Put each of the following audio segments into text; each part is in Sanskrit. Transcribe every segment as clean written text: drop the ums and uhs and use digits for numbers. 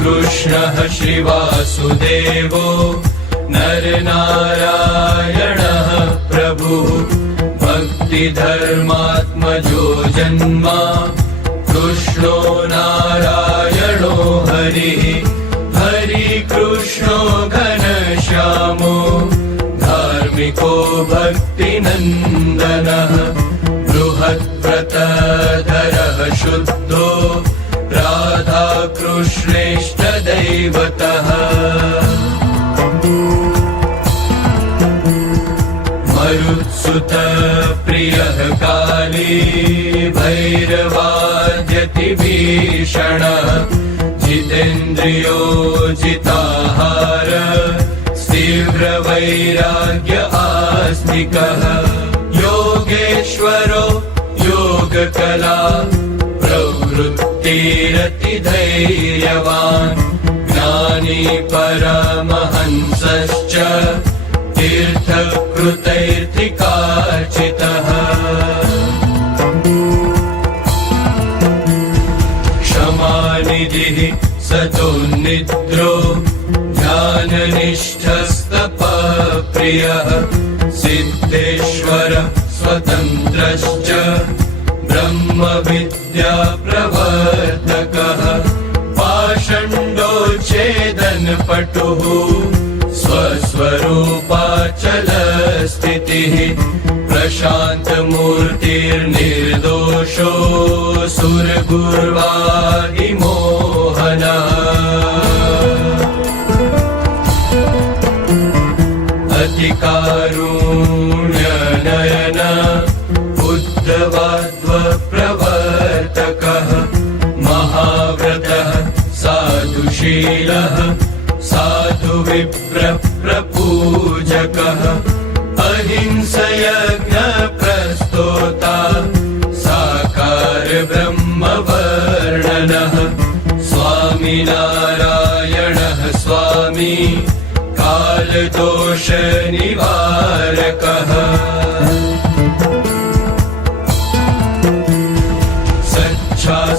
कृष्णः श्रीवासुदेवो नरनारायणः प्रभुः भक्तिधर्मात्मजो जन्मा कृष्णो नारायणो हरिः हरिकृष्णो घनश्यामो धार्मिको भक्तिनन्दनः बृहद्व्रतधरः शुद्धो राधाकृष्णेष्टदैवतः मरुत्सुतप्रियः काली भैरवाद्यतिभीषणः जितेन्द्रियो जिताहार तीव्रवैराग्य आस्तिकः योगेश्वरो योगकला प्रवृत्तिरतिधैर्यवान् ज्ञानी परमहंसश्च तीर्थकृतैर्थिकार्चितः क्षमानिधिः सतोन्निद्रो ध्याननिष्ठस्तपप्रियः सिद्धेश्वर स्वतन्त्रश्च ब्रह्मविद्याप्रवर्तकः पाषण्डोच्छेदनपटुः स्वस्वरूपाचलस्थितिः प्रशान्तमूर्तिर्निर्दोषो सुरगुर्वादिमोहनः अतिकारुण्यनयन बुद्धवाद्वप्रवर्तकः महाव्रतः साधुशीलः साधुविप्रपूजकः अहिंसयज्ञप्रस्तोता साकार ब्रह्मवर्णनः स्वामिनारायणः स्वामी कालदोषनिवारकः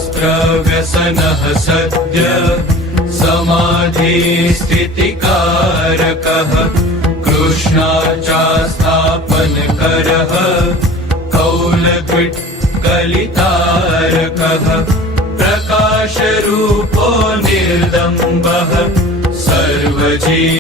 सच्छास्त्रव्यसनः सद्य समाधिस्थितिकारकः कृष्णाचास्थापनकरः कौलकृट्कलितारकः प्रकाशरूपो निर्दम्बः सर्वजीव